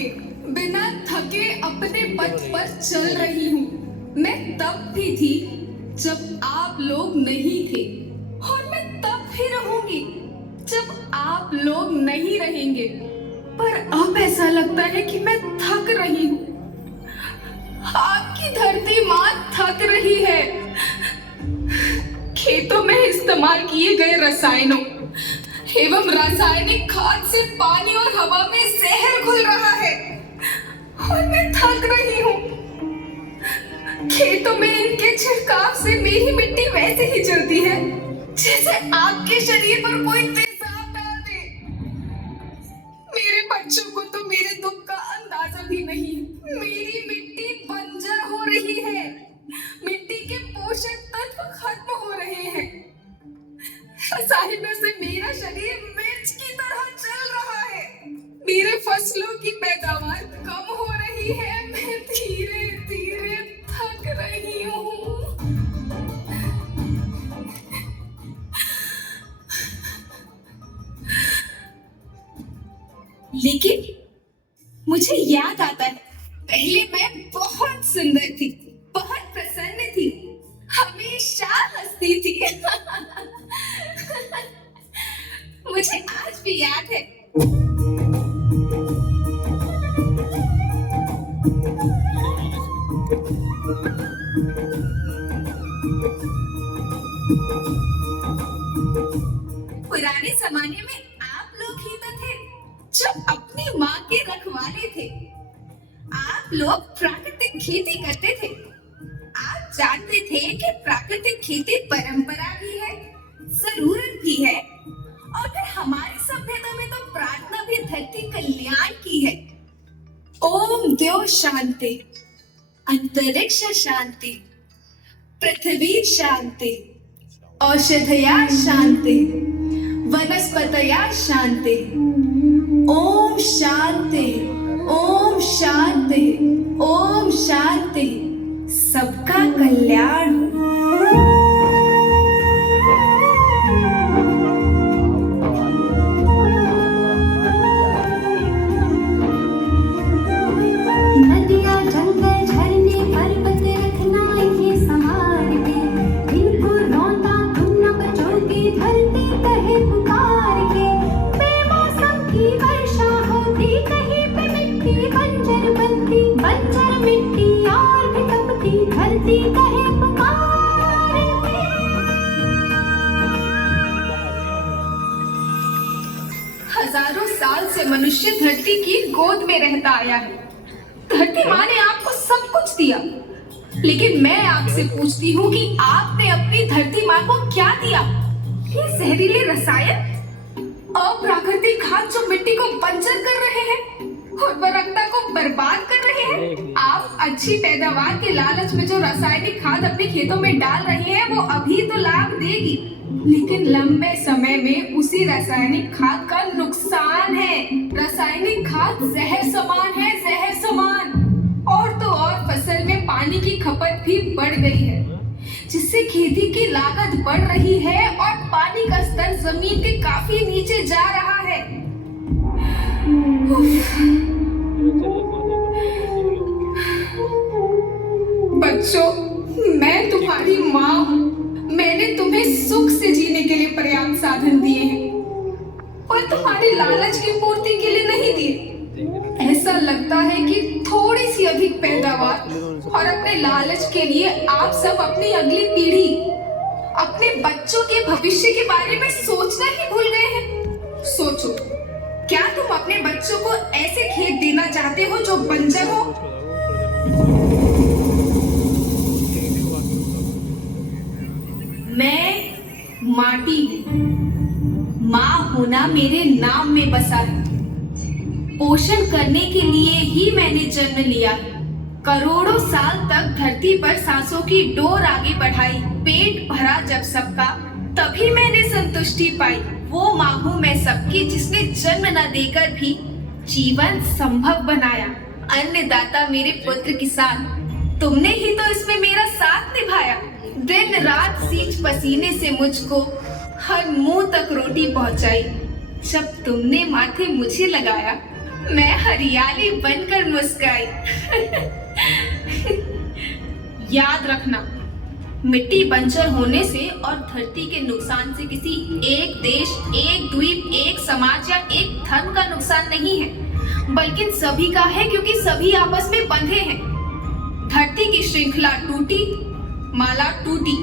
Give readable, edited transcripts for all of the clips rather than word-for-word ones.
थके, बिना थके अपने पथ पर चल रही हूँ। मैं तब भी थी जब आप लोग नहीं थे, और मैं तब भी रहूंगी जब आप लोग नहीं रहेंगे। पर अब ऐसा लगता है कि मैं थक रही हूँ। आपकी धरती माँ थक रही है। खेतों में इस्तेमाल किए गए रसायनों एवं रासायनिक खाद से पानी और हवा में जहर घुल रहा है, और मैं थक रही हूँ। खेतों में इनके छिड़काव से मेरी मिट्टी वैसे ही जलती है जैसे आपके शरीर पर कोई तेजाब डाल दे। मेरे बच्चों को तो मेरे दुख का अंदाजा भी नहीं। मेरी मिट्टी बंजर हो रही है, मिट्टी के पोषक तत्व खत्म हो रहे हैं। रसायनों से मेरा शरीर मिर्च की तरह जल रहा है। मेरे फसलों की पैदावार कम हो रही है। मैं धीरे धीरे थक रही हूँ। लेकिन मुझे याद आता है, पहले मैं बहुत सुंदर थी, बहुत प्रसन्न थी, हमेशा हंसती थी। मुझे आज भी याद है। पुराने जमाने में आप लोग ही तो थे जो अपनी माँ के रखवाले थे। आप लोग प्राकृतिक खेती करते थे। आप जानते थे कि प्राकृतिक खेती परंपरा भी है, जरूरत भी है, और फिर हमारी सभ्यता में तो प्रार्थना भी धरती कल्याण की है। ओम द्यो शांति, अंतरिक्ष शांति, पृथ्वी शांति, औषधया शांति, वनस्पतया शांति। ओम शांति, ओम शांति, ओम शांति। सबका कल्याण हो। नदियाँ, जंगल, झरने, पर्वत रखना ये संभाल के, इनको रौंदा तुम न बचोगे, धरती कहे पुकार के। बेमौसम की वर्षा होती, कहीं पे मिट्टी बंजर बनती, बंजर मिट्टी और भी तपती, धरती कहे पुकार के। हजारों साल से मनुष्य धरती की गोद में रहता आया है। धरती माँ ने आपको सब कुछ दिया, लेकिन मैं आपसे पूछती हूँ कि आपने अपनी धरती माँ को क्या दिया? ये जहरीले रसायन, अप्राकृतिक खाद जो मिट्टी को बंजर कर रहे हैं, उर्वरकता को बर्बाद कर रहे हैं। आप अच्छी पैदावार के लालच में जो रासायनिक खाद अपने खेतों में डाल रहे हैं, वो अभी तो लाभ देगी, लेकिन लंबे समय में उसी रासायनिक खाद का नुकसान है। रासायनिक खाद जहर समान है, जहर समान। और तो और फसल में पानी की खपत भी बढ़ गई है, जिससे खेती की लागत बढ़ रही है और पानी का स्तर जमीन के काफी नीचे जा रहा है। बच्चों, मैं तुम्हारी माँ हूँ। मैंने तुम्हें सुख से जीने के लिए पर्याप्त साधन दिए हैं, और तुम्हारी लालच की पूर्ति के लिए नहीं दिए। ऐसा लगता है कि थोड़ी सी अधिक पैदावार और अपने लालच के लिए आप सब अपनी अगली पीढ़ी, अपने बच्चों के भविष्य के बारे में सोचना ही भूल गए हैं। सोचो, क्या तुम अपने बच्चों को ऐसे खेत देना चाहते हो जो बंजर हो? मैं माटी हूँ। माँ होना मेरे नाम में बसा है। पोषण करने के लिए ही मैंने जन्म लिया। करोड़ों साल तक धरती पर सांसों की डोर आगे बढ़ाई। पेट भरा जब सबका, तभी मैंने संतुष्टि पाई। वो माँ हूँ मैं सबकी, जिसने जन्म न देकर भी जीवन संभव बनाया। अन्नदाता मेरे पुत्र किसान, तुमने ही तो इसमें मेरा साथ निभाया। दिन रात सींच पसीने से मुझको हर मुंह तक रोटी पहुंचाई। जब तुमने माथे मुझे लगाया मैं हरियाली बनकर मुस्कुराई। याद रखना, मिट्टी बंजर होने से और धरती के नुकसान से किसी एक देश, एक द्वीप, एक समाज या एक धर्म का नुकसान नहीं है, बल्कि सभी का है, क्योंकि सभी आपस में बंधे हैं। धरती की श्रृंखला टूटी, माला टूटी,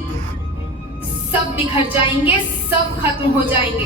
सब बिखर जाएंगे, सब खत्म हो जाएंगे,